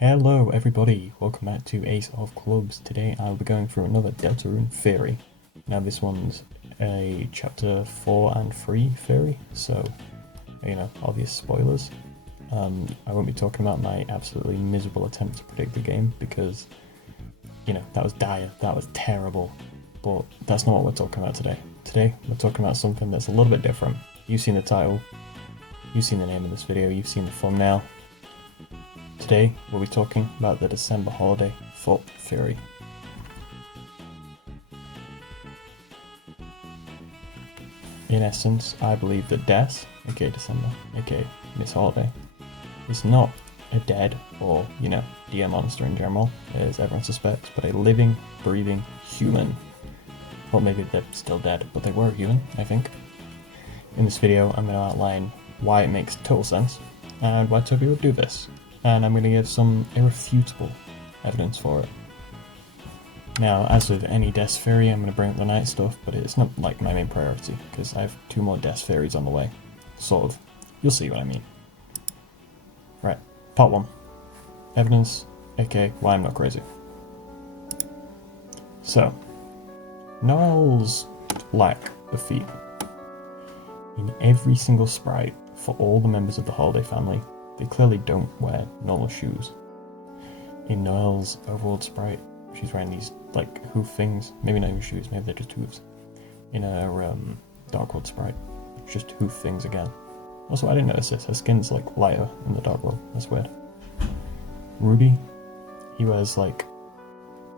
Hello everybody, welcome back to Ace of Clubs. Today I'll be going through another Deltarune theory. Now this one's a chapter 4 and 3 theory, so, obvious spoilers. I won't be talking about my absolutely miserable attempt to predict the game because, that was dire, that was terrible. But that's not what we're talking about today. Today we're talking about something that's a little bit different. You've seen the title, you've seen the name of this video, you've seen the thumbnail. Today we'll be talking about the December holiday foot theory. In essence, I believe that DESS, aka December, aka Miss Holiday, is not a dead or, dear monster in general, as everyone suspects, but a living, breathing human. Or maybe they're still dead, but they were human, I think. In this video, I'm going to outline why it makes total sense, and why Toby would do this. And I'm going to give some irrefutable evidence for it. Now, as with any DESS theory, I'm going to bring up the night stuff, but it's not like my main priority, because I have 2 more DESS theories on the way. Sort of. You'll see what I mean. Right, part 1. Evidence, aka why I'm not crazy. So, Noel's lack of feet. In every single sprite for all the members of the Holiday family, they clearly don't wear normal shoes. In Noel's overworld sprite, she's wearing these, hoof things. Maybe not even shoes, maybe they're just hooves. In her Dark World sprite, it's just hoof things again. Also, I didn't notice this, her skin's, lighter in the Dark World. That's weird. Ruby, he wears,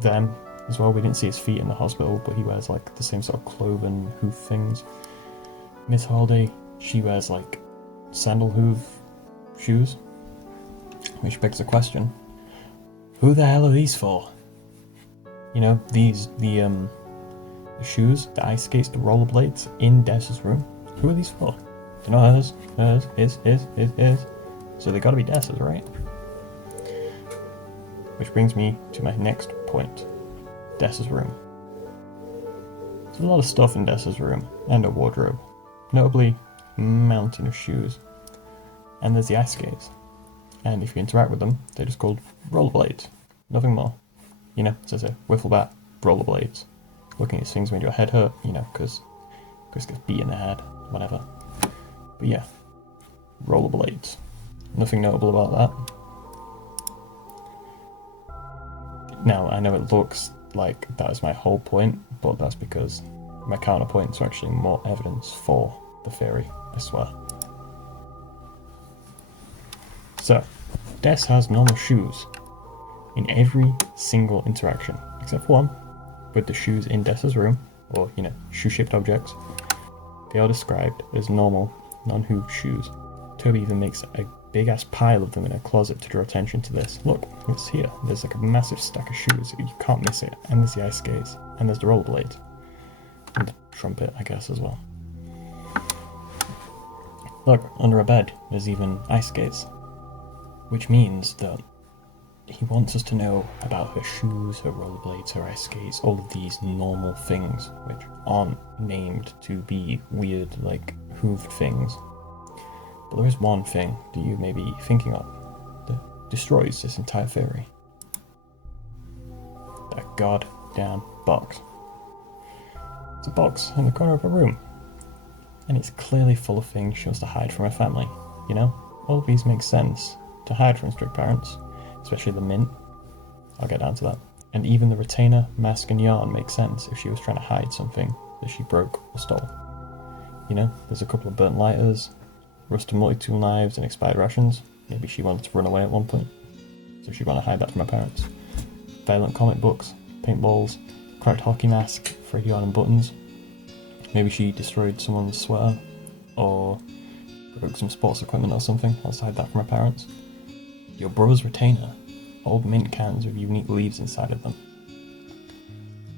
them as well. We didn't see his feet in the hospital, but he wears, the same sort of cloven hoof things. Miss Holiday, she wears, sandal hoof shoes, which begs the question, who the hell are these for? The shoes, the ice skates, the rollerblades in DESS's room, who are these for? They're not hers, his. So they gotta be DESS's, right? Which brings me to my next point, DESS's room. There's a lot of stuff in DESS's room, and a wardrobe, notably a mountain of shoes. And there's the ice skates. And if you interact with them, they're just called rollerblades. Nothing more. It says a wiffle bat, rollerblades. Looking at these things made your head hurt, because Chris gets beat in the head, whatever. But yeah, rollerblades. Nothing notable about that. Now, I know it looks like that is my whole point, but that's because my counterpoints are actually more evidence for the theory, I swear. So, DESS has normal shoes in every single interaction, except for one, with the shoes in DESS's room, or, shoe-shaped objects. They are described as normal, non-hoof shoes. Toby even makes a big-ass pile of them in her closet to draw attention to this. Look, it's here. There's a massive stack of shoes, you can't miss it. And there's the ice skates, and there's the rollerblades. And the trumpet, I guess, as well. Look, under her bed, there's even ice skates. Which means that he wants us to know about her shoes, her rollerblades, her ice skates, all of these normal things, which aren't named to be weird, hooved things. But there is one thing that you may be thinking of that destroys this entire theory. That goddamn box. It's a box in the corner of a room. And it's clearly full of things she wants to hide from her family, All of these make sense to hide from strict parents, especially the mint. I'll get down to that. And even the retainer, mask and yarn make sense if she was trying to hide something that she broke or stole. There's a couple of burnt lighters, rusted multi-tool knives and expired rations. Maybe she wanted to run away at one point, so she'd want to hide that from her parents. Violent comic books, paintballs, cracked hockey mask, frayed yarn and buttons. Maybe she destroyed someone's sweater, or broke some sports equipment or something, wants to hide that from her parents. Your brother's retainer, old mint cans with unique leaves inside of them.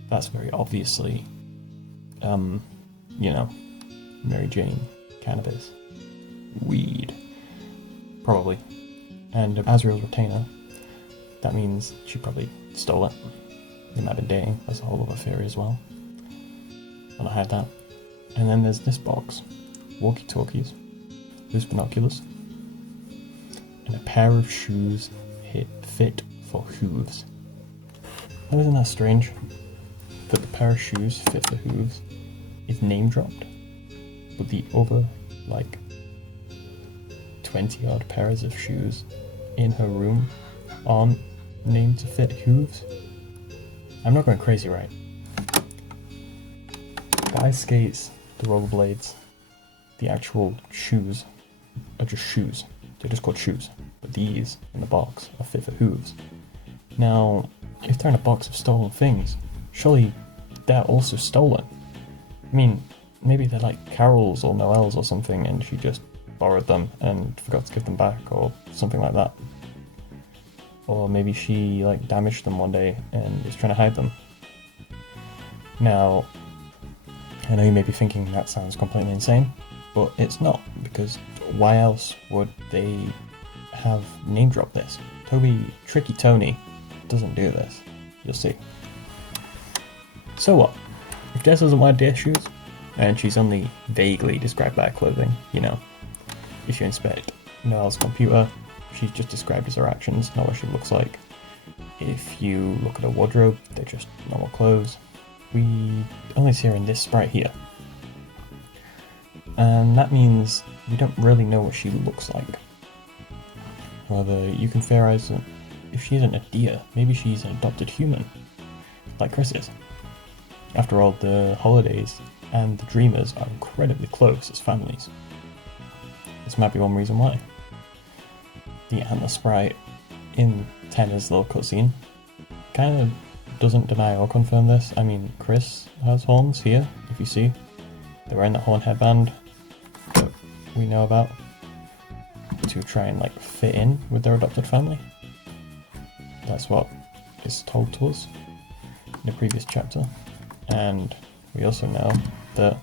That's very obviously, Mary Jane, cannabis, weed, probably. And Azrael's retainer, that means she probably stole it. They might have been dating, that's a whole other theory as well. Wanna hide that. And then there's this box, walkie-talkies, loose binoculars, and a pair of shoes fit for hooves. Now, isn't that strange? That the pair of shoes fit for hooves is name dropped, but the other, like, 20 odd pairs of shoes in her room aren't named to fit hooves? I'm not going crazy, right? The ice skates, the rollerblades, the actual shoes are just shoes. They're just called shoes. But these in the box are fit for hooves. Now, if they're in a box of stolen things, surely they're also stolen. I mean, maybe they're like Carol's or Noelle's or something, and she just borrowed them and forgot to give them back or something like that. Or maybe she like damaged them one day and is trying to hide them. Now, I know you may be thinking that sounds completely insane, but it's not, because why else would they have name dropped this? Tricky Tony doesn't do this. You'll see. So what? If DESS doesn't wear DESS shoes, and she's only vaguely described by her clothing, you know, if you inspect Noelle's computer, she's just described as her actions, not what she looks like. If you look at her wardrobe, they're just normal clothes. We only see her in this sprite here. And that means we don't really know what she looks like. However, you can theorize that if she isn't a deer, maybe she's an adopted human, like Chris is. After all, the Holidays and the Dreamers are incredibly close as families. This might be one reason why. The antler sprite in Tanner's little cutscene kind of doesn't deny or confirm this. I mean, Chris has horns here, if you see. They're wearing that horn headband that we know about to try and like fit in with their adopted family. That's what is told to us in a previous chapter. And we also know that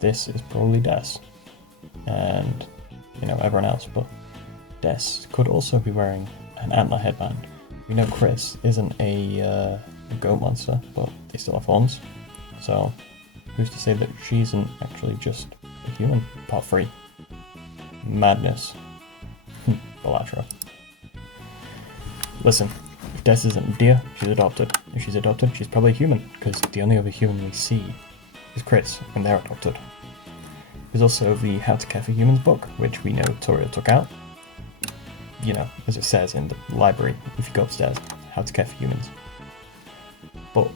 this is probably DESS. And, you know, everyone else, but DESS could also be wearing an antler headband. We know Chris isn't a goat monster, but they still have horns. So, who's to say that she isn't actually just a human? Part 3. Madness. Belatra. Listen, if DESS isn't a deer, she's adopted. If she's adopted, she's probably a human, because the only other human we see is Chris, and they're adopted. There's also the How to Care for Humans book, which we know Toriel took out. You know, as it says in the library, if you go upstairs, How to Care for Humans. But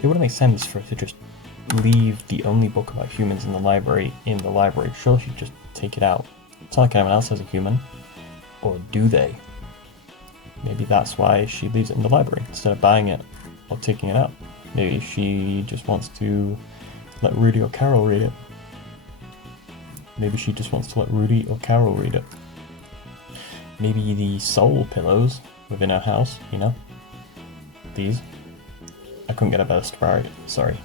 it wouldn't make sense for her to just leave the only book about humans in the library. Surely she'd just take it out. It's not like anyone else has a human. Or do they? Maybe that's why she leaves it in the library instead of buying it or taking it out. Maybe she just wants to let Rudy or Carol read it. Maybe she just wants to let Rudy or Carol read it. Maybe the soul pillows within her house, you know? These. I couldn't get a better sprite, sorry.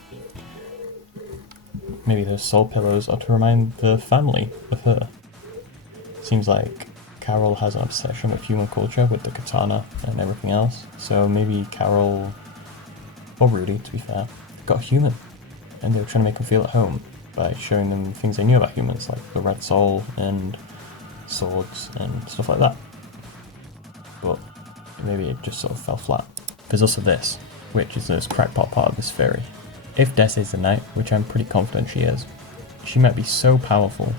Maybe those soul pillows are to remind the family of her. Seems like Carol has an obsession with human culture, with the katana and everything else. So maybe Carol, or Rudy to be fair, got a human. And they were trying to make them feel at home by showing them things they knew about humans, like the red soul and swords and stuff like that. But maybe it just sort of fell flat. There's also this, which is this crackpot part of this theory. If DESS is the knight, which I'm pretty confident she is, she might be so powerful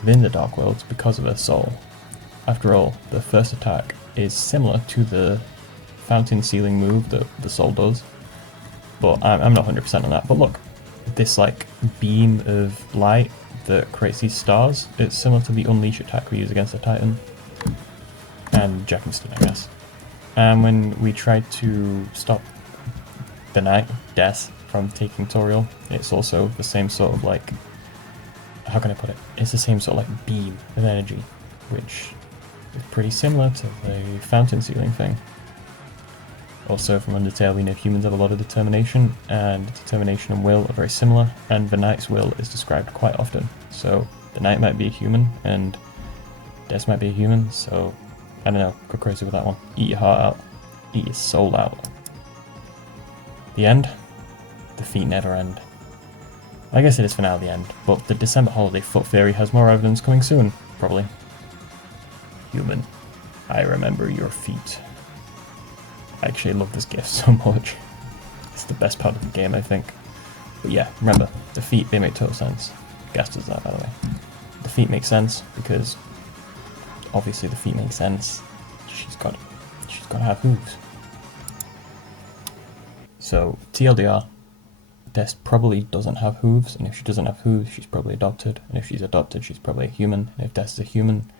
within the Dark Worlds because of her soul. After all, the first attack is similar to the fountain sealing move that the soul does, but I'm not 100% on that. But look, this like beam of light that creates these stars, it's similar to the Unleash attack we use against the Titan. And Jackenstein, I guess. And when we tried to stop the knight, DESS, from taking Toriel, it's also the same sort of like, how can I put it? It's the same sort of like beam of energy, which is pretty similar to the fountain sealing thing. Also from Undertale we know humans have a lot of determination, and determination and will are very similar, and the knight's will is described quite often. So the knight might be a human, and DESS might be a human, so I don't know, go crazy with that one. Eat your heart out. Eat your soul out. The end? The feet never end. I guess it is for now the end, but the December holiday foot theory has more evidence coming soon, probably. Human. I remember your feet. I actually love this gift so much. It's the best part of the game, I think. But yeah, remember, the feet, they make total sense. Gaster's that, by the way. The feet make sense because obviously the feet make sense. She's got to have hooves. So TLDR, DESS probably doesn't have hooves, and if she doesn't have hooves, she's probably adopted, and if she's adopted, she's probably a human, and if DESS is a human,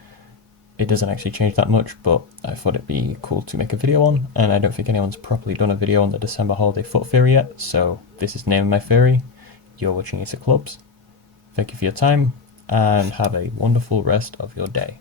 it doesn't actually change that much, but I thought it'd be cool to make a video on, and I don't think anyone's properly done a video on the December holiday foot theory yet, so this is the name of my theory. You're watching Ace of Clubs. Thank you for your time, and have a wonderful rest of your day.